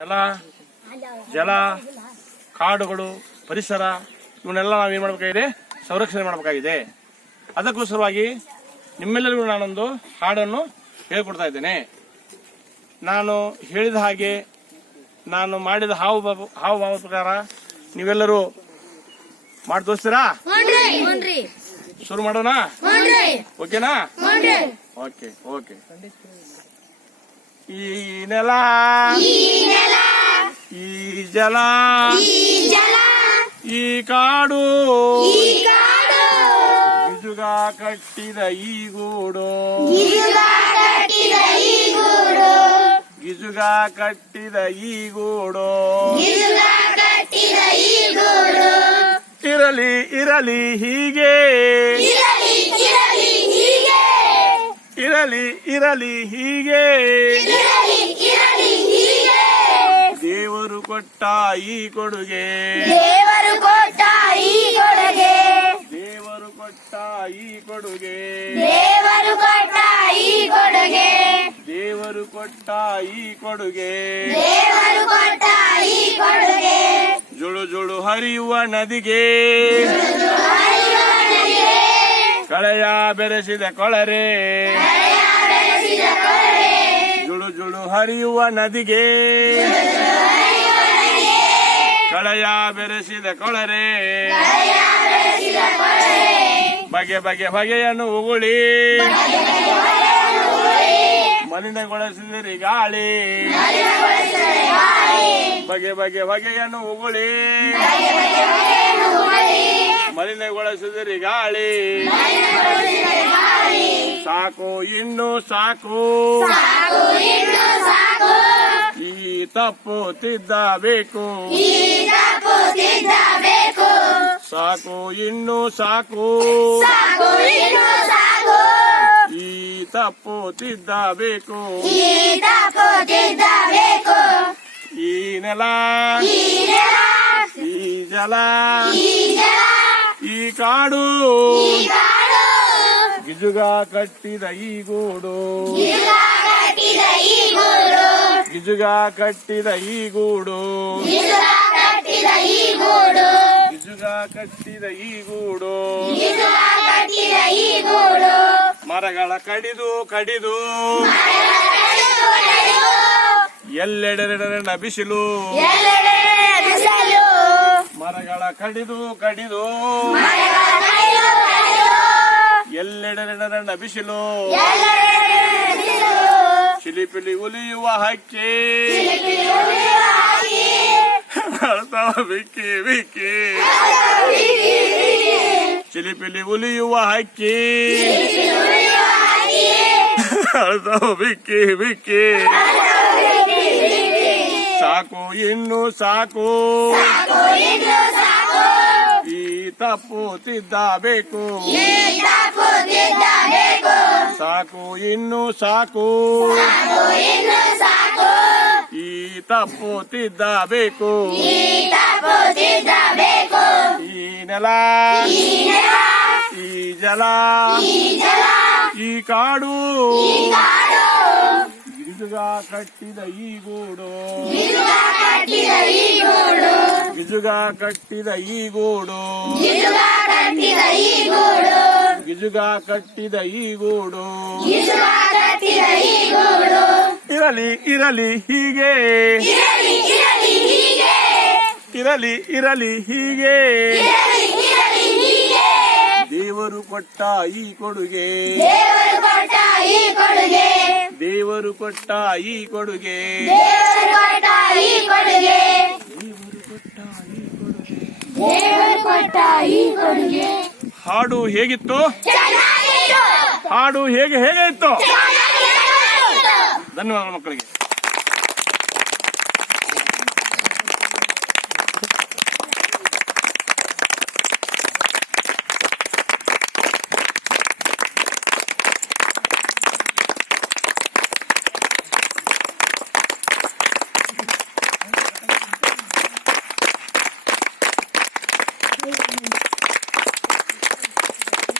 ಜಲ ಜಲ ಕಾಡುಗಳು ಪರಿಸರ ಇವನ್ನೆಲ್ಲ ನಾವೇನ್ ಮಾಡಬೇಕಾಗಿದೆ, ಸಂರಕ್ಷಣೆ ಮಾಡಬೇಕಾಗಿದೆ. ಅದಕ್ಕೋಸ್ಕರವಾಗಿ ನಿಮ್ಮೆಲ್ಲರಿಗೂ ನಾನೊಂದು ಹಾಡನ್ನು ಹೇಳ್ಕೊಡ್ತಾ ಇದ್ದೇನೆ. ನಾನು ಹೇಳಿದ ಹಾಗೆ ನಾನು ಮಾಡಿದ ಹಾವಭಾವ ಪ್ರಕಾರ ನೀವೆಲ್ಲರೂ ಮಾಡಿ ತೋರಿಸ್ತೀರಾ? ಶುರು ಮಾಡೋಣ? ಓಕೆನಾ? Okay okay. ಈ ನೆಲ, ಈ ಜಲ, ಈ ಕಾಡು, ಗಿಜುಗ ಕಟ್ಟಿದ ಈ ಗೂಡು, ಗಿಜುಗ ಕಟ್ಟಿದ ಈ ಗೂಡು, ಇರಲಿ ಇರಲಿ ಹೀಗೆ, ಇರಲಿ ಇರಲಿ ಹೀಗೆ, ದೇವರು ಕೊಟ್ಟ ಈ ಕೊಡುಗೆ, ದೇವರು ಕೊಟ್ಟ ಈ ಕೊಡುಗೆ, ದೇವರು ಕೊಟ್ಟ ಈ ಕೊಡುಗೆ, ದೇವರು ಕೊಟ್ಟ ಈ ಕೊಡುಗೆ, ದೇವರು ಕೊಟ್ಟ ಈ ಕೊಡುಗೆ, ದೇವರು ಕೊಟ್ಟ ಈ ಕೊಡುಗೆ, ಜುಳು ಜುಳು ಹರಿಯುವ ನದಿಗೆ, ಕಳೆಯ ಬೆರೆಸಿದ ಕೊಳರೆ, ಜುಳು ಜುಳು ಹರಿಯುವ ನದಿಗೆ, ಕಳೆಯ ಬೆರೆಸಿದ ಕೊಳರೆ, ಬಗೆ ಬಗೆ ಬಗೆಯನ್ನು ಉಗುಳಿ ಮಲಿನಗೊಳಿಸಿದಿರಿ ಗಾಳಿ, ಬಗೆ ಬಗೆ ಬಗೆಯನ್ನು ಉಗುಳಿ ಮಲಿನಗೊಳಿಸಿದಿರಿ ಗಾಳಿ, ಸಾಕು ಇನ್ನು ಸಾಕು, ಈ ತಪ್ಪು ತಿದ್ದಬೇಕು, ಸಾಕು ಇನ್ನು ಸಾಕು, ಈ ತಪ್ಪು ತಿದ್ದಬೇಕು, ಈ ನೆಲ, ಈ ಜಲ, ಈ ಕಾಡು, ಗಿಜುಗ ಕಟ್ಟಿದ ಈ ಗೂಡು, ಗಿಜುಗ ಕಟ್ಟಿದ ಈ ಗೂಡು, ಗಿಜುಗ ಕಟ್ಟಿದ ಈ ಗೂಡು, ಮರಗಳ ಕಡಿದು ಕಡಿದು ಎಲ್ಲೆಡೆ ಬಿಸಿಲು, ಮರಗಳ ಕಡಿದು ಕಡಿದು ಎಲ್ಲೆಡೆ ಬಿಸಿಲು, ಚಿಲಿಪಿಲಿ ಉಲಿಯುವ ಹಕ್ಕಿ ಬಿಕ್ಕಿ ಬಿಕ್ಕಿ, ಚಿಲಿಪಿಲಿ ಉಲಿಯುವ ಹಕ್ಕಿ ಬಿಕ್ಕಿ ಬಿಕ್ಕಿ, ಸಾಕು ಇನ್ನು ಸಾಕು, ಈ ತಪ್ಪು ತಿದ್ದಬೇಕು, ಸಾಕು ಇನ್ನು ಸಾಕು, ಈ ತಪ್ಪು ತಿದ್ದಬೇಕು, ಈ ನೆಲ, ಈ ಜಲ, ಈ ಕಾಡು, ಗಿಜುಗ ಕಟ್ಟಿದ ಈ ಗೂಡು, ಗಿಜುಗ ಕಟ್ಟಿದ ಈ ಗೂಡು, ಗಿಜುಗ ಕಟ್ಟಿದ ಈ ಗೂಡು, ಇರಲಿ ಇರಲಿ ಹೀಗೆ, ಇರಲಿ ಇರಲಿ ಹೀಗೆ, ದೇವರು ಕೊಟ್ಟ ಈ ಕೊಡುಗೆ, ದೇವರು ಕೊಟ್ಟ ಈ ಕೊಡುಗೆ, ಹಾಡು ಹೇಗಿತ್ತು? ಹಾಡು ಹೇಗೆ ಇತ್ತು? ಧನ್ಯವಾದಗಳು ಮಕ್ಕಳಿಗೆ.